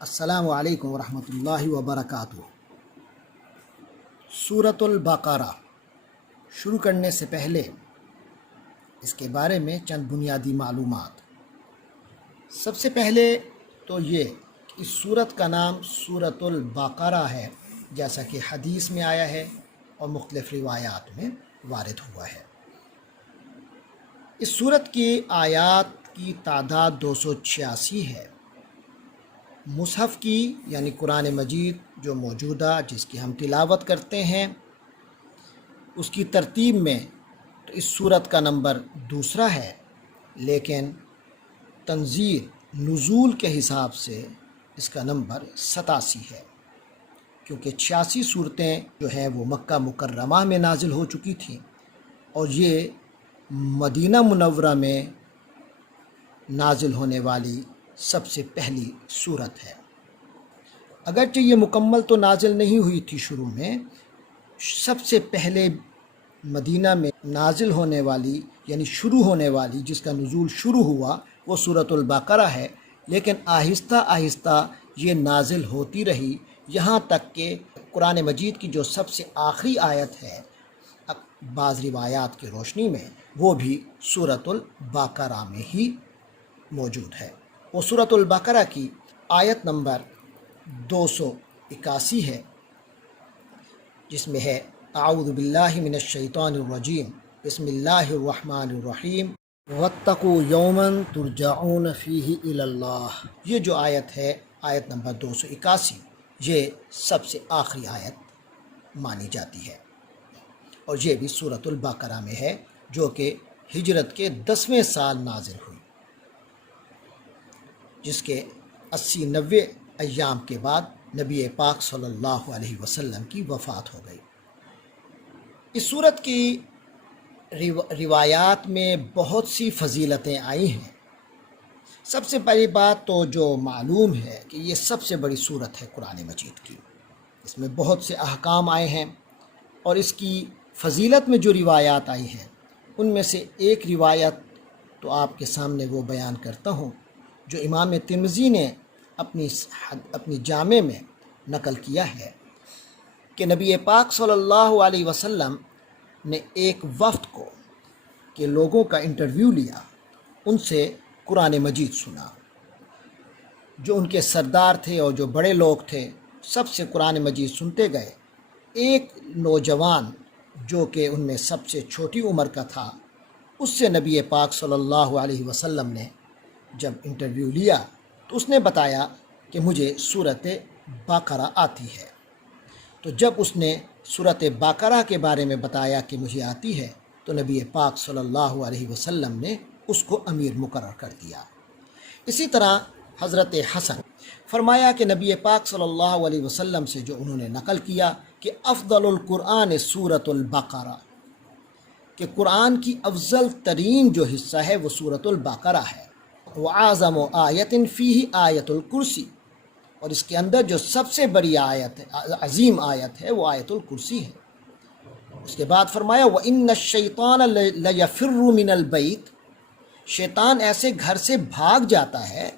السلام علیکم ورحمۃ اللہ وبرکاتہ۔ سورۃ البقرہ شروع کرنے سے پہلے اس کے بارے میں چند بنیادی معلومات۔ سب سے پہلے تو یہ کہ اس سورت کا نام سورۃ البقرہ ہے، جیسا کہ حدیث میں آیا ہے اور مختلف روایات میں وارد ہوا ہے۔ اس سورت کی آیات کی تعداد 286 ہے۔ مصحف کی یعنی قرآن مجید جو موجودہ جس کی ہم تلاوت کرتے ہیں، اس کی ترتیب میں تو اس سورت کا نمبر دوسرا ہے، لیکن تنزیل نزول کے حساب سے اس کا نمبر 87 ہے، کیونکہ 86 صورتیں جو ہیں وہ مکہ مکرمہ میں نازل ہو چکی تھیں اور یہ مدینہ منورہ میں نازل ہونے والی سب سے پہلی صورت ہے۔ اگرچہ یہ مکمل تو نازل نہیں ہوئی تھی شروع میں، سب سے پہلے مدینہ میں نازل ہونے والی یعنی شروع ہونے والی جس کا نزول شروع ہوا وہ سورۃ البقرہ ہے، لیکن آہستہ آہستہ یہ نازل ہوتی رہی، یہاں تک کہ قرآن مجید کی جو سب سے آخری آیت ہے بعض روایات کی روشنی میں وہ بھی سورۃ البقرہ میں ہی موجود ہے۔ وہ سورۃ البقرہ کی آیت نمبر 281 ہے، جس میں ہے اعوذ باللہ من الشیطان الرجیم بسم اللہ الرحمن الرحیم واتقوا یوما ترجعون فیہ الی اللہ۔ یہ جو آیت ہے، آیت نمبر 281، یہ سب سے آخری آیت مانی جاتی ہے اور یہ بھی سورۃ البقرہ میں ہے، جو کہ ہجرت کے 10ویں سال نازل ہوئی، جس کے 80-90 ایام کے بعد نبی پاک صلی اللہ علیہ وسلم کی وفات ہو گئی۔ اس سورت کی روایات میں بہت سی فضیلتیں آئی ہیں۔ سب سے پہلی بات تو جو معلوم ہے کہ یہ سب سے بڑی سورت ہے قرآن مجید کی، اس میں بہت سے احکام آئے ہیں، اور اس کی فضیلت میں جو روایات آئی ہیں ان میں سے ایک روایت تو آپ کے سامنے وہ بیان کرتا ہوں جو امام ترمذی نے اپنی جامع میں نقل کیا ہے کہ نبی پاک صلی اللہ علیہ وسلم نے ایک وفد کو کہ لوگوں کا انٹرویو لیا، ان سے قرآن مجید سنا، جو ان کے سردار تھے اور جو بڑے لوگ تھے سب سے قرآن مجید سنتے گئے۔ ایک نوجوان جو کہ ان میں سب سے چھوٹی عمر کا تھا، اس سے نبی پاک صلی اللہ علیہ وسلم نے جب انٹرویو لیا تو اس نے بتایا کہ مجھے سورۃ بقرہ آتی ہے۔ تو جب اس نے سورۃ بقرہ کے بارے میں بتایا کہ مجھے آتی ہے تو نبی پاک صلی اللہ علیہ وسلم نے اس کو امیر مقرر کر دیا۔ اسی طرح حضرت حسن فرمایا کہ نبی پاک صلی اللہ علیہ وسلم سے جو انہوں نے نقل کیا کہ افضل القرآن سورۃ البقرہ، کہ قرآن کی افضل ترین جو حصہ ہے وہ سورۃ البقرہ ہے، وَأَعْظَمُ آیَةٍ فِيهِ آیۃ الکرسی، اور اس کے اندر جو سب سے بڑی آیت ہے، عظیم آیت ہے، وہ آیت الکرسی ہے۔ اس کے بعد فرمایا وَإِنَّ الشَّيْطَانَ لَيَفِرُّ مِنَ الْبَيْتِ، شیطان ایسے گھر سے بھاگ جاتا ہے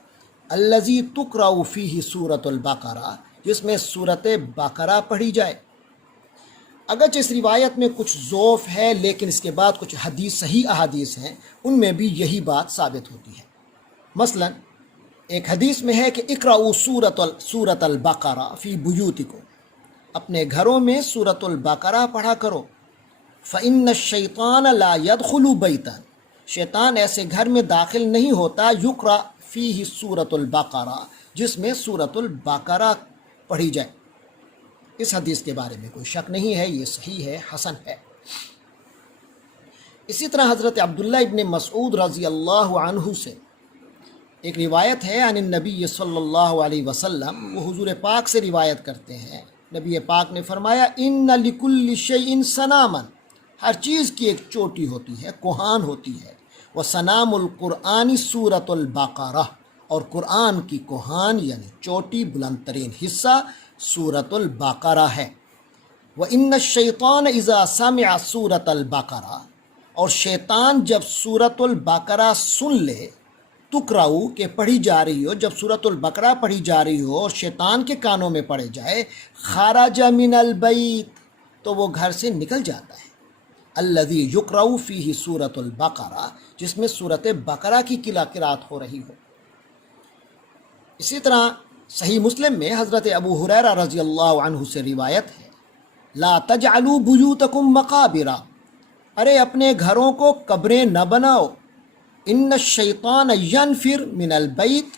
الَّذِي تُقْرَأُ فِيهِ سورۃ البقرہ، جس میں سورۃ بقرہ پڑھی جائے۔ اگرچہ اس روایت میں کچھ ضعف ہے، لیکن اس کے بعد کچھ صحیح احادیث ہیں، ان میں بھی یہی بات ثابت ہوتی ہے۔ مثلا ایک حدیث میں ہے کہ اقرأوا سورۃ البقرہ فی بیوتکم، اپنے گھروں میں سورۃ البقرہ پڑھا کرو، فإن الشیطان لا يدخل بیتا، شیطان ایسے گھر میں داخل نہیں ہوتا یقرأ فیہ سورۃ البقرہ، جس میں سورۃ البقرہ پڑھی جائے۔ اس حدیث کے بارے میں کوئی شک نہیں ہے، یہ صحیح ہے، حسن ہے۔ اسی طرح حضرت عبداللہ ابن مسعود رضی اللہ عنہ سے ایک روایت ہے عن النبی صلی اللہ علیہ وسلم، وہ حضور پاک سے روایت کرتے ہیں، نبی پاک نے فرمایا ان لکل شیء سناما، ہر چیز کی ایک چوٹی ہوتی ہے، کوہان ہوتی ہے، وسنام القرآن سورۃ البقرہ، اور قرآن کی کوہان یعنی چوٹی بلند ترین حصہ سورۃ البقرہ ہے۔ وَإِنَّ الشَّيْطَانَ إِذَا سَمِعَ سُورَةَ الْبَقَرَةِ، اور شیطان جب سورۃ البقرہ سن لے تقرأو کہ پڑھی جا رہی ہو، جب سورۃ البقرہ پڑھی جا رہی ہو اور شیطان کے کانوں میں پڑے جائے، خرج من البیت، تو وہ گھر سے نکل جاتا ہے، الذی یقرأ فیہ سورۃ البقرہ، جس میں سورۃ بقرہ کی قراءت ہو رہی ہو۔ اسی طرح صحیح مسلم میں حضرت ابو ہریرہ رضی اللہ عنہ سے روایت ہے، لا تجعلوا بیوتکم مقابر، ارے اپنے گھروں کو قبریں نہ بناؤ، ان الشیطان ینفر من البیت،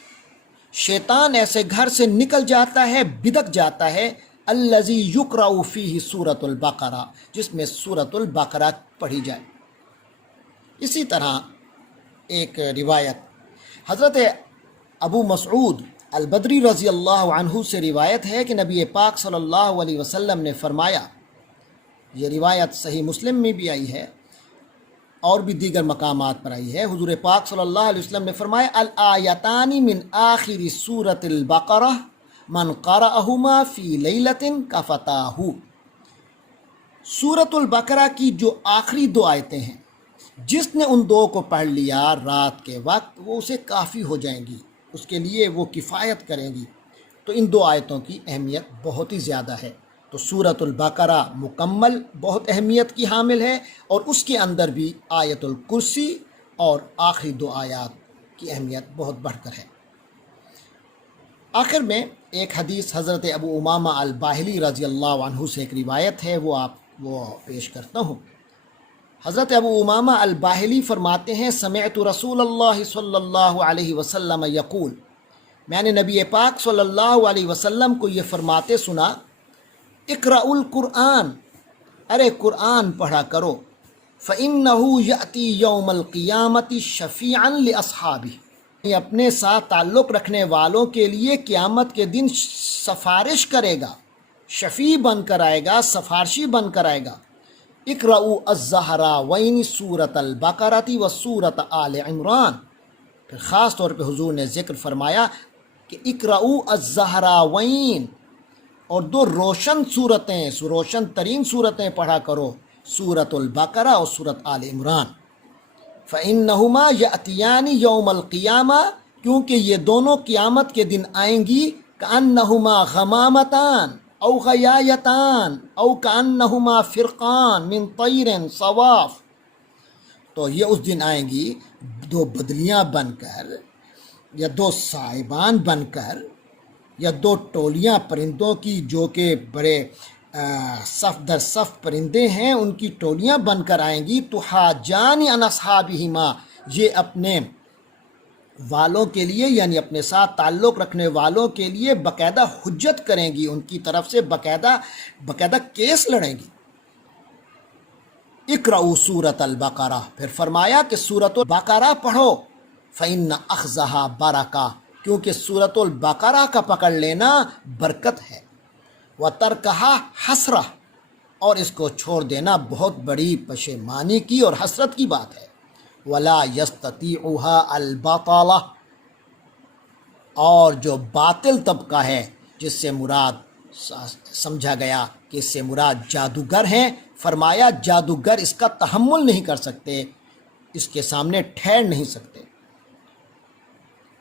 شیطان ایسے گھر سے نکل جاتا ہے، بدک جاتا ہے، الذی یقرأ فیہ سورۃ البقرہ، جس میں سورۃ البقرہ پڑھی جائے۔ اسی طرح ایک روایت حضرت ابو مسعود البدری رضی اللہ عنہ سے روایت ہے کہ نبی پاک صلی اللہ علیہ وسلم نے فرمایا، یہ روایت صحیح مسلم میں بھی آئی ہے اور بھی دیگر مقامات پر آئی ہے، حضور پاک صلی اللہ علیہ وسلم نے فرمایا، الآیتان من آخر سورۃ البقرہ من قرأہما فی لیلۃ کفتاہ، سورۃ البقرہ کی جو آخری دو آیتیں ہیں، جس نے ان دو کو پڑھ لیا رات کے وقت، وہ اسے کافی ہو جائیں گی، اس کے لیے وہ کفایت کریں گی۔ تو ان دو آیتوں کی اہمیت بہت ہی زیادہ ہے۔ تو سورۃ البقرہ مکمل بہت اہمیت کی حامل ہے، اور اس کے اندر بھی آیت الکرسی اور آخری دو آیات کی اہمیت بہت بڑھ کر ہے۔ آخر میں ایک حدیث حضرت ابو امامہ الباہلی رضی اللہ عنہ سے ایک روایت ہے، وہ پیش کرتا ہوں۔ حضرت ابو امامہ الباہلی فرماتے ہیں، سمعت رسول اللہ صلی اللہ علیہ وسلم یقول، میں نے نبی پاک صلی اللہ علیہ وسلم کو یہ فرماتے سنا، اقرأوا القرآن، ارے قرآن پڑھا کرو، فإنہ یأتی یوم القیامۃ شفیعا لأصحابہ، یہ اپنے ساتھ تعلق رکھنے والوں کے لیے قیامت کے دن سفارش کرے گا، شفیع بن کر آئے گا، سفارشی بن کر آئے گا۔ اقرأوا الزہراوین سورۃ البقرہ و سورۃ آل عمران، پھر خاص طور پہ حضور نے ذکر فرمایا کہ اقرأوا الزہراوین، اور دو روشن صورتیں، روشن ترین صورتیں پڑھا کرو، سورۃ البقرہ اور سورۃ آل عمران۔ فإنہما یأتیان یوم القیامہ، کیونکہ یہ دونوں قیامت کے دن آئیں گی، کأنہما غمامتان او غیایتان او کأنہما فرقان من طیر صواف، تو یہ اس دن آئیں گی دو بدلیاں بن کر، یا دو سائبان بن کر، یا دو ٹولیاں پرندوں کی جو کہ بڑے صف در صف پرندے ہیں، ان کی ٹولیاں بن کر آئیں گی، تحاجان عن اصحابہما، یہ اپنے والوں کے لیے، یعنی اپنے ساتھ تعلق رکھنے والوں کے لیے باقاعدہ حجت کریں گی، ان کی طرف سے باقاعدہ کیس لڑیں گی۔ اقرأوا سورۃ البقرہ، پھر فرمایا کہ سورۃ البقرہ پڑھو، فإن أخذها برکہ، کیونکہ سورۃ البقرہ کا پکڑ لینا برکت ہے، وترکها حسرہ، اور اس کو چھوڑ دینا بہت بڑی پشیمانی کی اور حسرت کی بات ہے، ولا یستطیعها البطالہ، اور جو باطل طبقہ ہے جس سے مراد سمجھا گیا کہ اس سے مراد جادوگر ہیں، فرمایا جادوگر اس کا تحمل نہیں کر سکتے، اس کے سامنے ٹھہر نہیں سکتے۔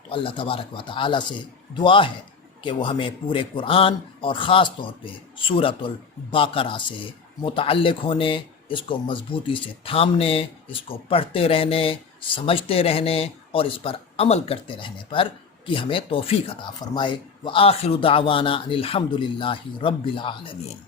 تو اللہ تبارک و تعالیٰ سے دعا ہے کہ وہ ہمیں پورے قرآن اور خاص طور پہ سورۃ البقرہ سے متعلق ہونے، اس کو مضبوطی سے تھامنے، اس کو پڑھتے رہنے، سمجھتے رہنے اور اس پر عمل کرتے رہنے پر کہ ہمیں توفیق عطا فرمائے۔ وآخر دعوانا ان الحمد للہ رب العالمین۔